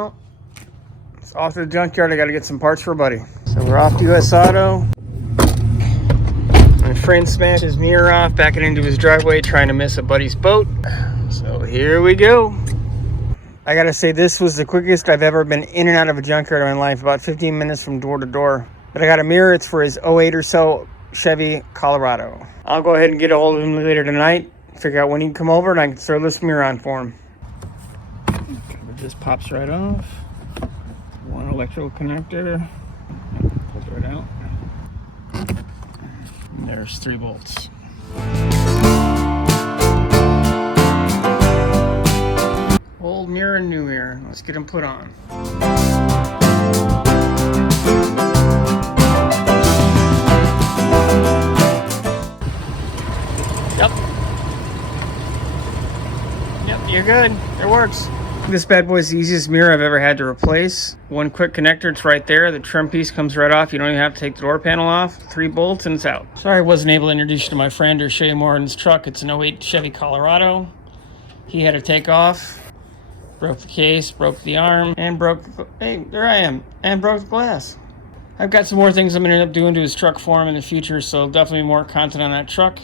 Well, it's off to the junkyard. I got to get some parts for a buddy. So we're off to US Auto. My friend smashed his mirror off, backing into his driveway, trying to miss a buddy's boat. So here we go. I gotta say, this was the quickest I've ever been in and out of a junkyard in my life, about 15 minutes from door to door. But I got a mirror. It's for his 08 or so Chevy Colorado. I'll go ahead and get a hold of him later tonight, figure out when he can come over, and I can throw this mirror on for him. It just pops right off. One electrical connector. Pulls right out. And there's 3 bolts. Old mirror and new mirror. Let's get them put on. Yep, you're good. It works. This bad boy is the easiest mirror I've ever had to replace. One quick connector, it's right there. The trim piece comes right off. You don't even have to take the door panel off. 3 bolts and it's out. Sorry I wasn't able to introduce you to my friend or show you more in his truck. It's an 08 Chevy Colorado. He had to take off. Broke the case, broke the arm, and broke the, hey, there I am, and broke the glass. I've got some more things I'm going to end up doing to his truck for him in the future, so definitely more content on that truck.